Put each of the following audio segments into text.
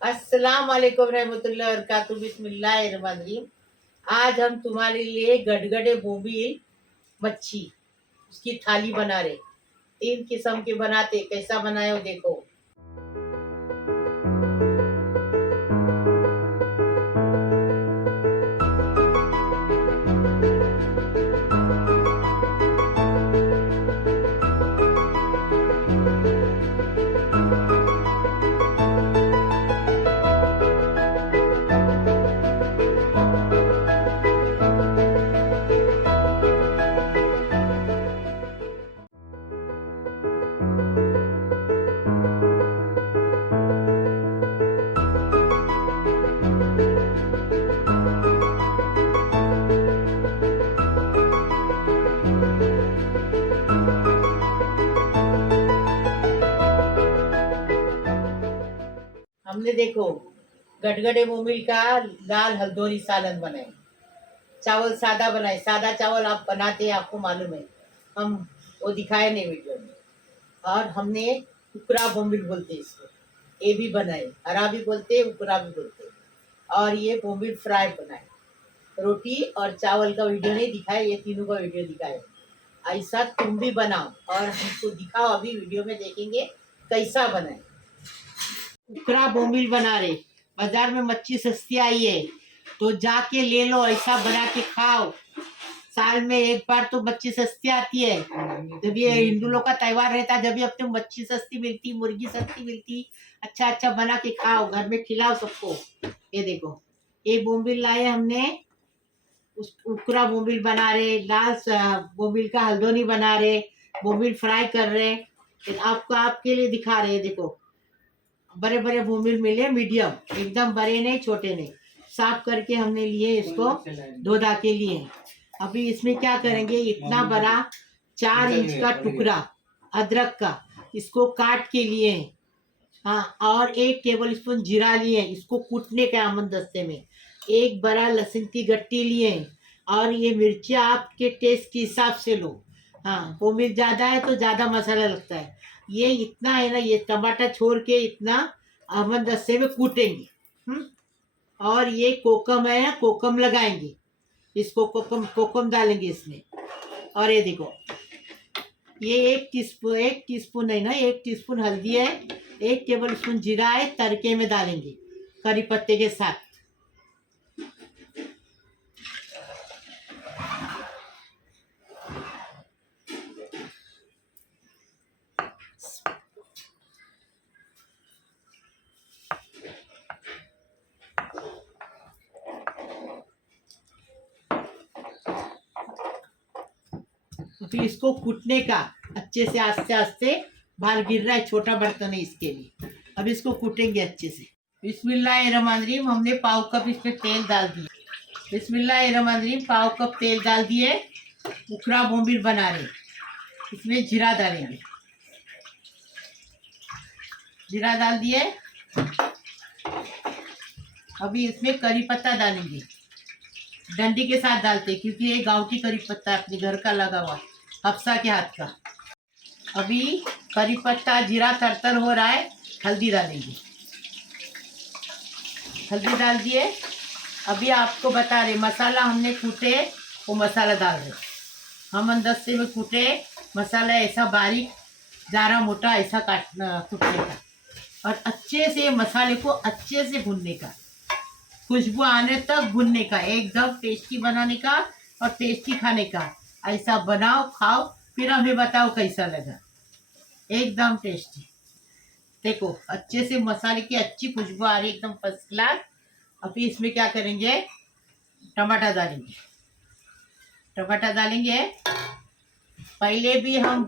अस्सलाम वालेकुम रहमतुल्लाहि व बरकातुहू। बिस्मिल्लाहिर्रहमानिर्रहीम। आज हम तुम्हारे लिए गडगडे बोबिल मच्छी उसकी थाली बना रहे। 3 किस्म के बनाते, कैसा बनाए हो देखो। हमने देखो गडगडे बोबिल का लाल हल्दोरी सालन बनाए, चावल सादा बनाए। सादा चावल आप बनाते हैं, आपको मालूम है, हम वो दिखाए नहीं वीडियो में। और हमने उकरा बोबिल बोलते इसको, ये भी बनाए। हरा भी बोलते, उकरा भी बोलते। और ये बोबिल फ्राई बनाए। रोटी और चावल का वीडियो नहीं दिखाए, ये तीनों का वीडियो दिखाए। ऐसा तुम भी बनाओ और हमको दिखाओ। अभी वीडियो में देखेंगे कैसा बनाए। उकरा बोबिल बना रहे। बाजार में मच्छी सस्ती आई है तो जाके ले लो, ऐसा बना के खाओ। साल में एक बार तो मच्छी सस्ती आती है, जब ये हिंदू लोग का त्योहार रहता है, जब भी अब तो मच्छी सस्ती मिलती, मुर्गी सस्ती मिलती। अच्छा अच्छा बना के खाओ, घर में खिलाओ सबको। ये देखो, ये बोबिल लाए हमने, उस उकरा बोबिल बना रहे। लाल बोबिल का हल्दोनी बना रहे, बोबिल फ्राई कर रहे। आपको आपके लिए दिखा रहे। देखो बड़े बड़े बोबिल मिले, मीडियम, एकदम बड़े नहीं छोटे नहीं। साफ करके हमने लिए, इसको धो धा के लिए। अभी इसमें क्या करेंगे, इतना बड़ा 4 इंच का टुकड़ा अदरक का, इसको काट के लिए। हाँ, और 1 टेबल स्पून जीरा लिए, इसको कूटने का अमन दस्ते में। 1 बड़ा लहसुन की गट्टी लिए। और ये मिर्ची आपके टेस्ट के हिसाब से लो। हाँ, वो मिर्च ज़्यादा है तो ज़्यादा मसाला लगता है। ये इतना है ना, ये टमाटर छोड़ के इतना अमन दस्ते में कूटेंगे। और ये कोकम है ना, कोकम लगाएंगे, इसको कोकम कोकम डालेंगे इसमें। और ये देखो, ये 1 टीस्पून नहीं ना, 1 टीस्पून हल्दी है, 1 टेबल स्पून जीरा है, तड़के में डालेंगे करी पत्ते के साथ। फिर इसको कूटने का अच्छे से, आस्ते आस्ते, बाहर गिर रहा है, छोटा बर्तन है इसके लिए। अब इसको कूटेंगे अच्छे से। बिस्मिल्लाहिर्रहमानिर्रहीम। हमने पाव कप इसमें तेल डाल दिया। बिस्मिल्लाहिर्रहमानिर्रहीम। पाव कप तेल डाल दिए। उखरा बोबिल बना रहे, इसमें जीरा डालेंगे। जीरा डाल दिए। अभी इसमें करी पत्ता डालेंगे, डंडी के साथ डालते, क्योंकि ये गाँव की करी पत्ता अपने घर का लगा हुआ, हफ्सा के हाथ का। अभी करी पत्ता जीरा तरतर हो रहा है, हल्दी डालेंगे। हल्दी डाल दिए। अभी आपको बता रहे, मसाला हमने कूटे, वो मसाला डाल रहे। हम अंदस्ते में कूटे मसाला, ऐसा बारीक, ज़्यादा मोटा, ऐसा काटना, कूटने का। और अच्छे से मसाले को अच्छे से भूनने का, खुशबू आने तक भूनने का, एकदम टेस्टी बनाने का और टेस्टी खाने का। ऐसा बनाओ, खाओ, फिर हमें बताओ कैसा लगा। एकदम टेस्टी। देखो अच्छे से मसाले की अच्छी खुशबू आ रही, एकदम फर्स्ट क्लास। अभी इसमें क्या करेंगे, टमाटर डालेंगे। टमाटर डालेंगे, पहले भी हम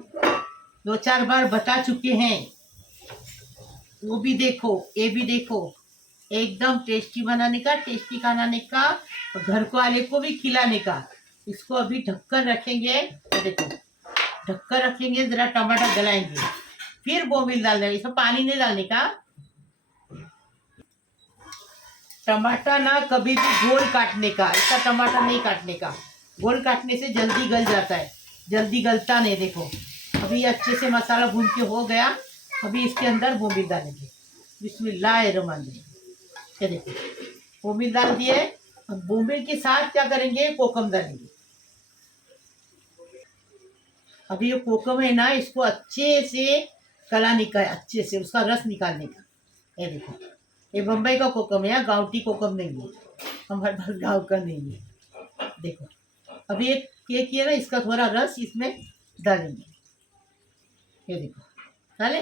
2-4 बार बता चुके हैं, वो भी देखो, ये भी देखो। एकदम टेस्टी बनाने का, टेस्टी खाने का, घर को वाले को भी खिलाने का। इसको अभी ढककर रखेंगे। देखो ढककर रखेंगे, जरा टमाटर गलाएंगे, फिर बोबिल डाल देंगे। इसमें पानी नहीं डालने का। टमाटर ना कभी भी गोल काटने का, इसका टमाटर नहीं काटने का। गोल काटने से जल्दी गल जाता है, जल्दी गलता नहीं। देखो अभी अच्छे से मसाला भून के हो गया। अभी इसके अंदर बोबिल डालेंगे। बिस्मिल्लाहिर्रहमानिर्रहीम। ये देखो बोमिल डाल दिए। अब बोमिल के साथ क्या करेंगे, कोकम डालेंगे। अभी ये कोकम है ना, इसको अच्छे से गलाने का है, अच्छे से उसका रस निकालने का। ये देखो ये बम्बई का कोकम है, गाँवटी कोकम नहीं है, हमारे पास गाँव का नहीं है। देखो अभी ये किया ना, इसका थोड़ा रस इसमें डालेंगे। ये देखो डाले।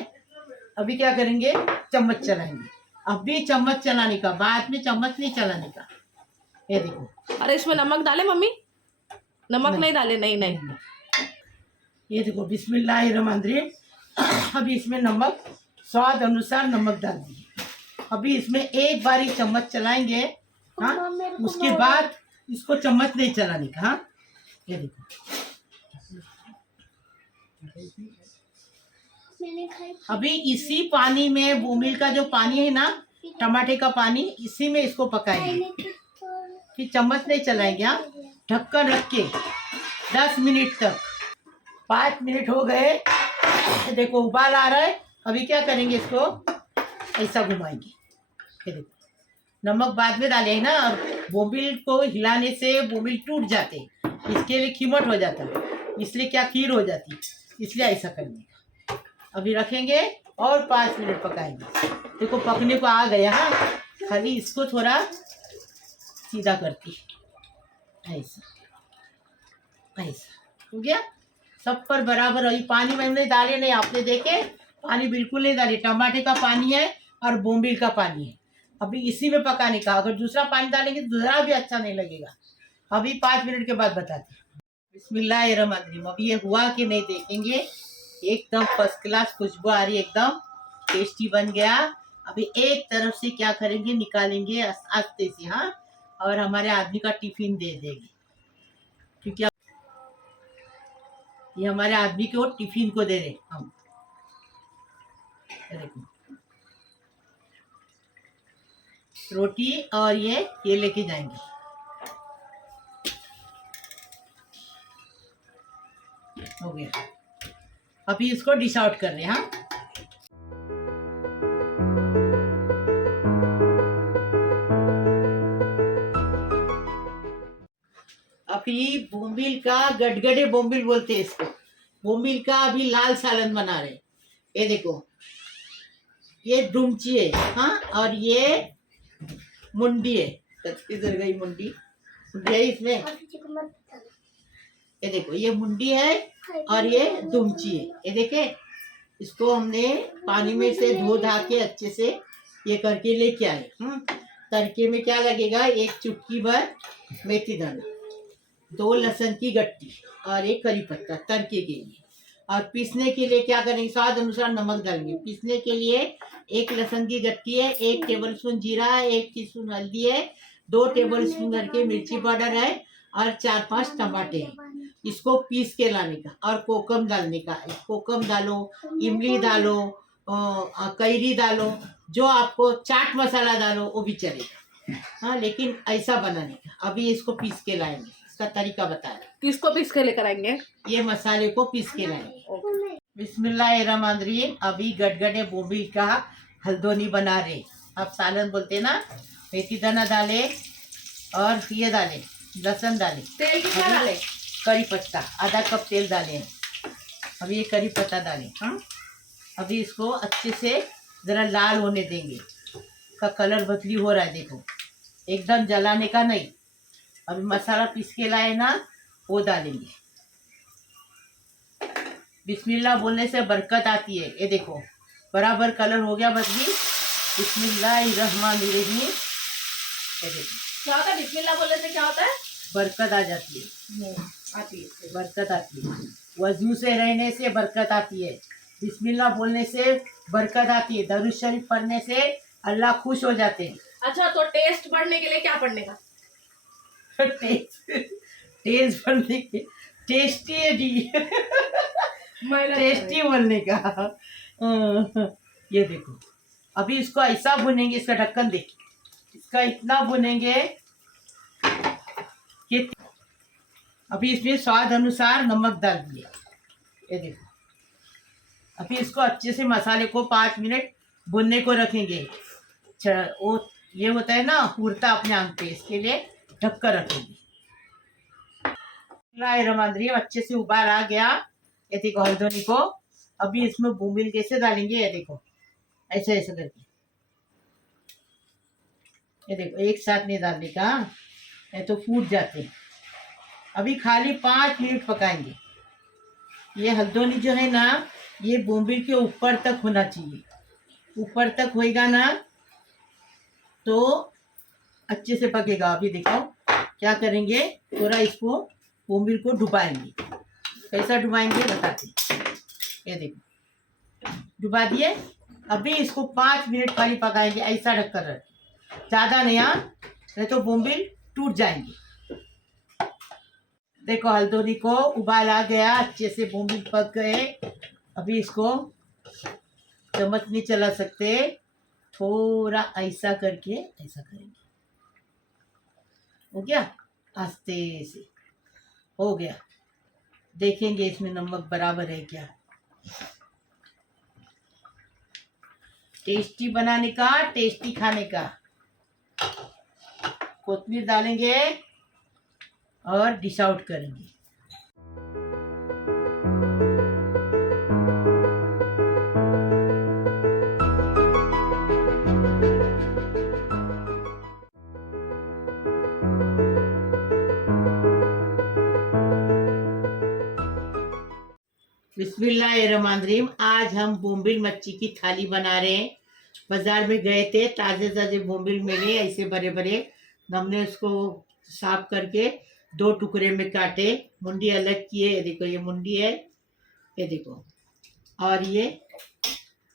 अभी क्या करेंगे, चम्मच चलाएंगे। अभी चम्मच चलाने का, बाद में चम्मच नहीं चलाने का। ये देखो। अरे इसमें नमक डाले मम्मी? नमक नहीं डाले? नहीं नहीं। ये देखो बिस्मिल्लाहिर्रहमानिर्रहीम। अभी इसमें नमक स्वाद अनुसार नमक डाल दीजिए। अभी इसमें एक बार ही चम्मच चलाएंगे। हाँ, उसके बाद इसको चम्मच नहीं चलाने का। हाँ ये देखो अभी इसी पानी में बोमिल का जो पानी है ना, टमाटे का पानी, इसी में इसको पकाएंगे। फिर चम्मच नहीं चलाएंगे। हाँ, ढक्कन रख के 10 मिनट तक। 5 मिनट हो गए, देखो उबाल आ रहा है। अभी क्या करेंगे, इसको ऐसा घुमाएंगे। ये देखो नमक बाद में डाले है ना, और बोमिल को हिलाने से बोमिल टूट जाते, इसके लिए खिमट हो जाता है, इसलिए क्या खीर हो जाती, इसलिए ऐसा करेंगे। अभी रखेंगे और 5 मिनट पकाएंगे। देखो पकने को आ गया। हाँ, खाली इसको थोड़ा सीधा करती, ऐसा ऐसा हो गया। सब पर बराबर। अभी पानी मैंने डाले नहीं, आपने देखे पानी बिल्कुल नहीं डाले। टमाटे का पानी है और बोम्बिल का पानी है। अभी इसी में पकाने का। अगर दूसरा पानी डालेंगे तो दूसरा भी अच्छा नहीं लगेगा। अभी 5 मिनट के बाद बताते हैं। बिस्मिल्लाहिर्रहमानिर्रहीम। अभी ये हुआ कि नहीं देखेंगे। एकदम फर्स्ट क्लास खुशबू आ रही है, एकदम टेस्टी बन गया। अभी एक तरफ से क्या करेंगे, निकालेंगे आस्ते से। हाँ, और हमारे आदमी का टिफिन दे देंगे, क्योंकि ये हमारे आदमी को टिफिन को दे रहे हम। देखो रोटी और ये लेके जाएंगे। हो गया। अभी इसको डिश आउट कर रहे हैं। हाँ, अभी बोम्बिल का गडगडे बोम्बिल बोलते हैं इसको। बोम्बिल का अभी लाल सालन बना रहे। ये देखो ये डुमची है। हाँ, और ये मुंडी है। इधर गई मुंडी, मुंडी है इसमें। ये देखो ये मुंडी है और ये दुमची है। ये देखे, इसको हमने पानी में से धो धा के अच्छे से ये करके लेके आए। तड़के में क्या लगेगा, एक चुटकी भर मेथी दाना, 2 लहसुन की गट्टी और 1 करी पत्ता तड़के के लिए। और पीसने के लिए क्या करेंगे, स्वाद अनुसार नमक डालेंगे। पीसने के लिए 1 लहसुन की गट्टी है, 1 टेबलस्पून जीरा है, 1 टीस्पून हल्दी है, 2 टेबलस्पून करके मिर्ची पाउडर है और 4-5 टमाटे हैं। इसको पीस के लाने का और कोकम डालने का। कोकम डालो, इमली डालो, कैरी डालो, जो आपको चाट मसाला डालो वो भी चलेगा। हाँ, लेकिन ऐसा बनाने का। अभी इसको पीस के लाएंगे, इसका तरीका बता रहे। किसको पीस के लेकर आएंगे? ये मसाले को पीस के लाएंगे। बिस्मिल्लाहिर्रहमानिर्रहीम। अभी गडगडे बोम्बिल का हल्दोनी बना रहे। आप सालन बोलते ना। मेथी दाना डाले और ये डाले, लहसुन डाले, तेल कितना डाले? करी पत्ता आधा कप तेल डाले हैं। अभी ये करी पत्ता डाले। हाँ, अभी इसको अच्छे से ज़रा लाल होने देंगे। का कलर बदली हो रहा है, देखो एकदम जलाने का नहीं। अभी मसाला पीस के लाए ना, वो डालेंगे। बिस्मिल्लाह बोलने से बरकत आती है। ये देखो बराबर कलर हो गया बदली। बिस्मिल्लाहिर्रहमानिर्रहीम। ये देखो क्या होता है बिस्मिल्लाह बोलने से? क्या होता है? बरकत आ जाती है, आती है। बरकत आती है। वजू से रहने से बरकत आती है। बिस्मिल्लाह बोलने से बरकत आती है। दरूद शरीफ पढ़ने से अल्लाह खुश हो जाते हैं। अच्छा, तो टेस्ट बढ़ने के लिए क्या पढ़ने का? टेस्ट बढ़ने के, टेस्टी है जी। टेस्टी बोलने का। ये देखो अभी इसको ऐसा भुनेंगे, इसका ढक्कन देखिए, इसका इतना भुनेंगे कि अभी इसमें स्वाद अनुसार नमक डाल दिए। ये देखो अभी इसको अच्छे से मसाले को 5 मिनट भुनने को रखेंगे। वो ये होता है ना उड़ता अपने आंख पे, इसके लिए ढक कर रखेंगे। रहीम अच्छे से उबाल आ गया। ये देखो हल्दोनी को अभी इसमें बोमिल कैसे डालेंगे, ये देखो ऐसे ऐसे करके, ये देखो एक साथ नहीं डालने का, नहीं तो फूट जाते हैं। अभी खाली 5 मिनट पकाएंगे। ये हल्दोनी जो है ना, ये बोम्बिल के ऊपर तक होना चाहिए। ऊपर तक होएगा ना तो अच्छे से पकेगा। अभी देखो क्या करेंगे, थोड़ा इसको बोम्बिल को डुबाएंगे। कैसा डुबाएंगे बताते, ये देखो डुबा दिए। अभी इसको 5 मिनट खाली पकाएंगे, ऐसा ढककर रख, ज़्यादा नहीं तो बोम्बिल टूट जाएंगे। देखो हल्दोनी को उबाल आ गया, अच्छे से बोम्बिल पक गए। अभी इसको चम्मच नहीं चला सकते, थोड़ा ऐसा करके ऐसा करेंगे। हो गया, आस्ते से हो गया। देखेंगे इसमें नमक बराबर है क्या। टेस्टी बनाने का, टेस्टी खाने का। कोथिंबीर डालेंगे और डिश आउट करेंगे। बिस्मिल्लाहिर्रहमानिर्रहीम। आज हम बोम्बिल मच्छी की थाली बना रहे हैं। बाजार में गए थे, ताज़े ताज़े बोम्बिल मिले ऐसे बड़े बड़े। हमने उसको साफ करके 2 टुकड़े में काटे, मुंडी अलग किए। ये देखो ये मुंडी है, ये देखो, और ये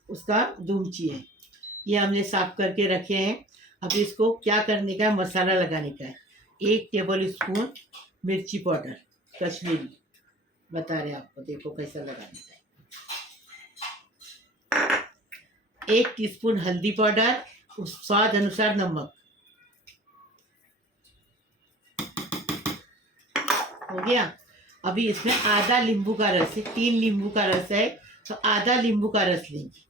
उसका दूमची है। ये हमने साफ करके रखे हैं। अब इसको क्या करने का है, मसाला लगाने का है। 1 टेबल स्पून मिर्ची पाउडर कश्मीरी, बता रहे आपको, देखो कैसा लगाने का है। 1 टीस्पून हल्दी पाउडर, उस स्वाद अनुसार नमक। हो गया। अभी इसमें आधा नींबू का रस है, 3 नींबू का रस है तो आधा नींबू का रस लेंगे।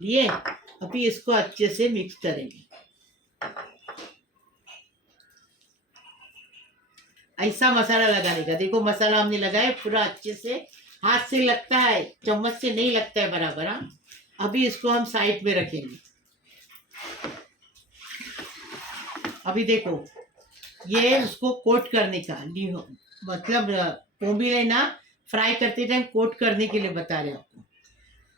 लिए अभी इसको अच्छे से मिक्स करेंगे। ऐसा मसाला लगाने का। देखो मसाला हमने लगाया पूरा अच्छे से, हाथ से लगता है, चम्मच से नहीं लगता है बराबर। हाँ, अभी इसको हम साइड में रखेंगे। अभी देखो ये उसको कोट करने का, मतलब बोम्बिल है ना, फ्राई करते टाइम कोट करने के लिए बता रहे आपको।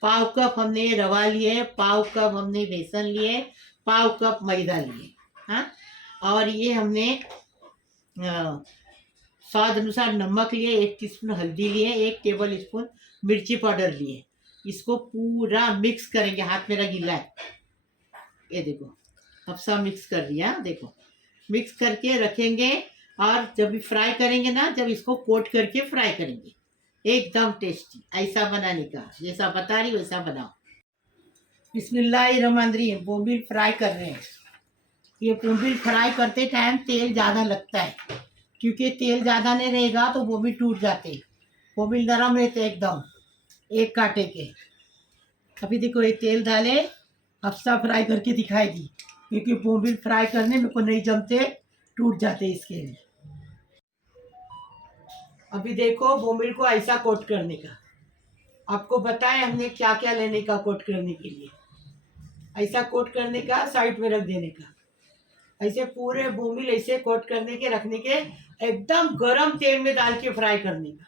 1/4 कप हमने रवा लिए, 1/4 कप हमने बेसन लिए, 1/4 कप मैदा लिए। हाँ, और ये हमने स्वाद अनुसार नमक लिए, 1 टीस्पून हल्दी लिए, 1 टेबल स्पून मिर्ची पाउडर लिए। इसको पूरा मिक्स करेंगे। हाथ मेरा गीला है, ये देखो अब सब मिक्स कर दिया। देखो मिक्स करके रखेंगे, और जब भी फ्राई करेंगे ना, जब इसको कोट करके फ्राई करेंगे। एकदम टेस्टी ऐसा बनाने का, जैसा बता रही वैसा बनाओ। बिस्मिल्लाहिर्रहमानिर्रहीम। बोम्बिल फ्राई कर रहे हैं। ये बोम्बिल फ्राई करते टाइम तेल ज़्यादा लगता है, क्योंकि तेल ज़्यादा नहीं रहेगा तो बोम्बिल टूट जाते। बोम्बिल नरम रहते एकदम, एक कांटे के। अभी देखो ये तेल डाले, हफ्सा फ्राई करके दिखाएगी, क्योंकि बोम्बिल फ्राई करने में को नहीं जमते, टूट जाते इसके लिए। अभी देखो बोम्बिल को ऐसा कोट करने का। आपको बताए हमने क्या क्या लेने का कोट करने के लिए। ऐसा कोट करने का, साइड में रख देने का। ऐसे पूरे बोम्बिल ऐसे कोट करने के, रखने के, एकदम गरम तेल में डाल के फ्राई करने का।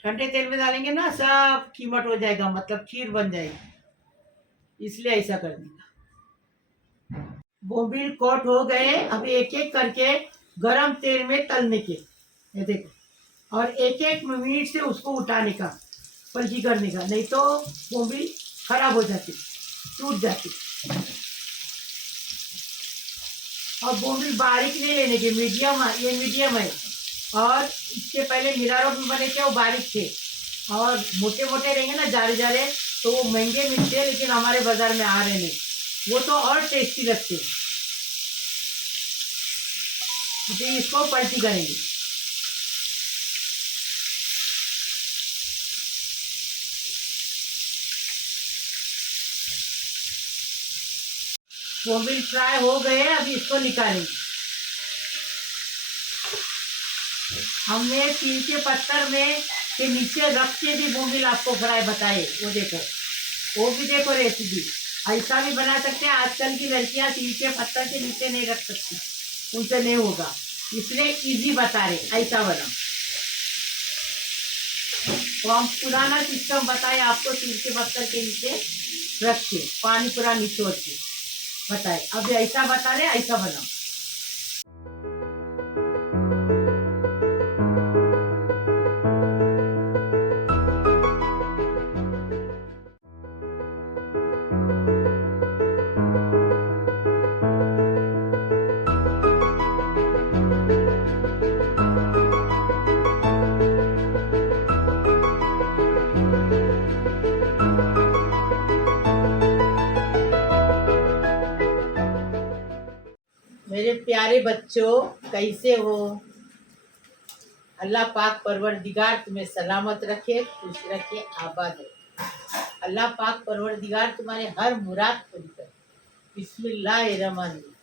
ठंडे तेल में डालेंगे ना सब कीमत हो जाएगा, मतलब खीर बन जाएगी, इसलिए ऐसा करने का। बोम्बिल कोट हो गए। अभी एक एक करके गरम तेल में तलने के, ये देखो, और एक एक मिनट से उसको उठाने का, पलटी करने का, नहीं तो बोम्बिल खराब हो जाती, टूट जाती। और बोम्बिल बारीक नहीं लेने के, मीडियम, ये मीडियम है। और इसके पहले मिरारो भी बने थे, वो बारीक थे। और मोटे मोटे रहेंगे ना, जारे जारे, तो वो महंगे मिलते हैं, लेकिन हमारे बाजार में आ रहे नहीं, वो तो और टेस्टी लगते हैं। फिर इसको पलटी करेंगे। बोम्बिल फ्राई हो गए, अभी इसको निकालेंगे। हमने तिल के पत्थर में के नीचे रख के भी बोम्बिल आपको फ्राई बताए, वो देखो, वो भी देखो रेसिपी। ऐसा भी बना सकते हैं। आजकल की लड़कियां तिल के पत्थर के नीचे नहीं रख सकती, उनसे नहीं होगा, इसलिए इजी बता रहे ऐसा बना। तो हम पुराना सिस्टम बताए आपको, तिल के पत्थर के नीचे रख के पानी पूरा निचोड़ के बताए। अब ऐसा बता रहे, ऐसा बनाओ। मेरे प्यारे बच्चों, कैसे हो? अल्लाह पाक परवरदिगार तुम्हें सलामत रखे, खुश रखे, आबाद रखे। अल्लाह पाक परवरदिगार तुम्हारे हर मुराद पूरी करे। बिस्मिल्लाहिर्रहमानिर्रहीम।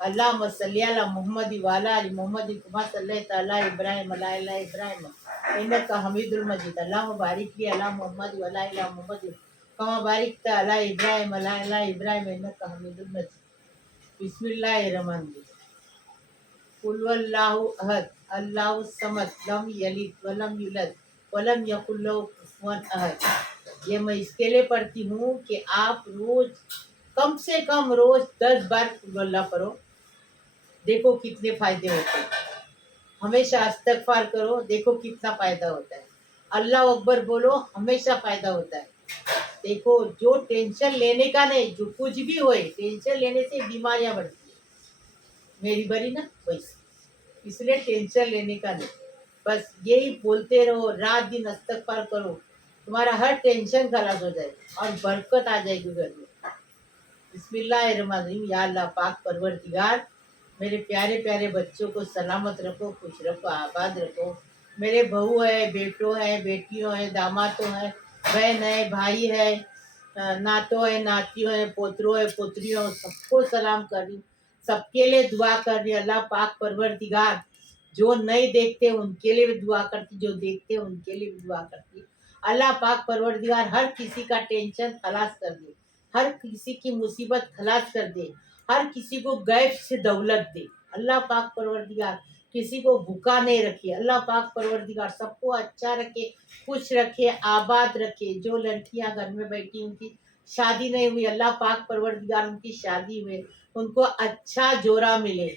अल्लाहुम्मा सल्ली अला मुहम्मद व अला आलि मुहम्मद कमा सल्लैता अला इब्राहीम व अला इब्राहीम इन्नका हमीदुल मजीद। अल्लाहुम्मा बारिक ली अला मुहम्मद व अला आलि मुहम्मद कमा बारिकता अला इब्राहीम व अला इब्राहीम इन्नका हमीदुल मजीद। बिस्मिल्लाहिर्रहमानिर्रहीम। कुल वल्लाहु अहद अल्लाहु समद लम यलिद वलम यूलद वलम यकुल लहू कुफुवन अहद। ये मैं इसके लिए पढ़ती हूँ कि आप रोज कम से कम रोज 10 बार कुल वल्लाह पढ़ो, देखो कितने फायदे होते हैं। हमेशा इस्तगफार करो, देखो कितना फायदा होता है। अल्लाह अकबर बोलो, हमेशा फायदा होता है। देखो, जो टेंशन लेने का नहीं, जो कुछ भी होए, टेंशन लेने से बीमारियां बढ़ती है। मेरी बड़ी ना वैसे, इसलिए टेंशन लेने का नहीं, बस यही बोलते रहो, रात दिन इस्तगफार करो, तुम्हारा हर टेंशन खलास हो जाएगी और बरकत आ जाएगी घर में। बिस्मिल्लाहिर्रहमानिर्रहीम। या अल्लाह पाक परवरदिगार मेरे प्यारे प्यारे बच्चों को सलामत रखो, खुश रखो, आबाद रखो। मेरे बहू है, बेटों है, बेटियों है, दामादों है, बहन है, भाई है, नातों है, नातियों है, पोतरों है, पोतरियों, सबको सलाम कर रही हूँ, सबके लिए दुआ कर रही हूँ। अल्लाह पाक परवरदिगार जो नहीं देखते उनके लिए भी दुआ करती, जो देखते हैं उनके लिए भी दुआ करती। अल्लाह पाक परवरदिगार हर किसी का टेंशन खलास कर दे, हर किसी की मुसीबत खलास कर दे, हर किसी को गैब से दौलत दे। अल्लाह पाक परवरदिगार किसी को भूखा नहीं रखे। अल्लाह पाक परवरदिगार सबको अच्छा रखे, खुश रखे, आबाद रखे। जो लड़कियां घर में बैठी उनकी शादी नहीं हुई, अल्लाह पाक परवरदिगार उनकी शादी हुए, उनको अच्छा जोड़ा मिले।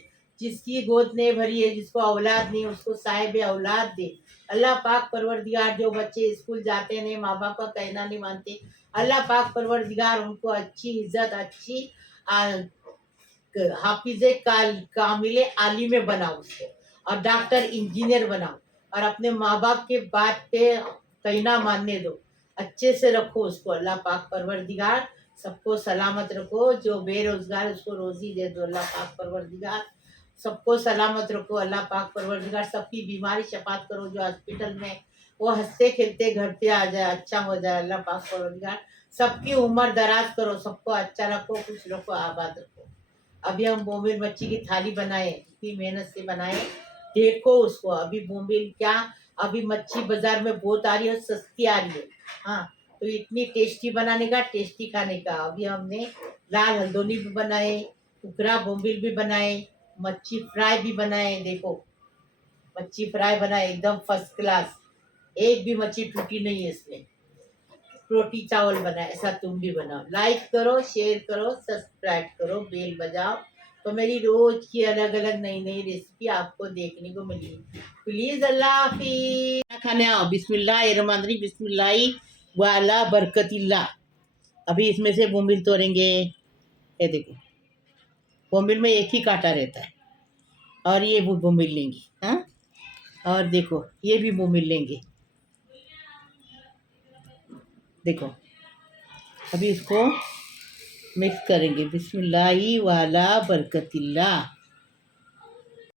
जिसकी गोद नहीं भरी है, जिसको औलाद नहीं, उसको साहिब औलाद दे। अल्लाह पाक परवरदिगार जो बच्चे स्कूल जाते नहीं, माँ बाप का कहना नहीं मानते, अल्लाह पाक परवरदिगार उनको अच्छी इज्जत, अच्छी हाफिज़े कामिले आलिमे बनाओ उसको, और डॉक्टर इंजीनियर बनाओ, और अपने माँ बाप के बात पे कहना मानने दो, अच्छे से रखो उसको। अल्लाह पाक परवरदिगार सबको सलामत रखो। जो बेरोजगार उसको रोजी दे दो। अल्लाह पाक परवरदिगार सबको सलामत रखो। अल्लाह पाक परवरदिगार सबकी बीमारी शफात करो। जो हॉस्पिटल में वो हंसते खेलते घर पे आ जाए, अच्छा हो जाए। अल्लाह पाक परवरदिगार सबकी उम्र दराज करो, सबको अच्छा रखो, खुश रखो, आबाद रखो। अभी हम बोम्बिल मच्छी की थाली बनाए, इतनी मेहनत से बनाए, देखो उसको। अभी बोम्बिल क्या, अभी मच्छी बाजार में बहुत आ रही है, सस्ती आ रही है। हाँ, तो इतनी टेस्टी बनाने का, टेस्टी खाने का। अभी हमने लाल हल्दोनी भी बनाए, उकरा बोम्बिल भी बनाए, मच्छी फ्राई भी बनाए। देखो, मच्छी फ्राई बनाए एकदम फर्स्ट क्लास, एक भी मच्छी टूटी नहीं है इसमें। रोटी चावल बनाए, ऐसा तुम भी बनाओ। लाइक करो, शेयर करो, सब्सक्राइब करो, बेल बजाओ, तो मेरी रोज की अलग अलग नई नई रेसिपी आपको देखने को मिलेगी। प्लीज, अल्लाह हाफिज। खाने आओ। बिस्मिल्लाहिर्रहमानिर्रहीम। बिस्मिल्लाहि वाला बरकतिल्ला। अभी इसमें से बोम्बिल तोड़ेंगे। ये देखो, बोम्बिल में एक ही कांटा रहता है, और ये वो बोम्बिल लेंगे। हाँ, और देखो ये भी बोम्बिल लेंगे। देखो, अभी इसको मिक्स करेंगे। बिस्मिल्लाहि वाला बरकतिल्ला।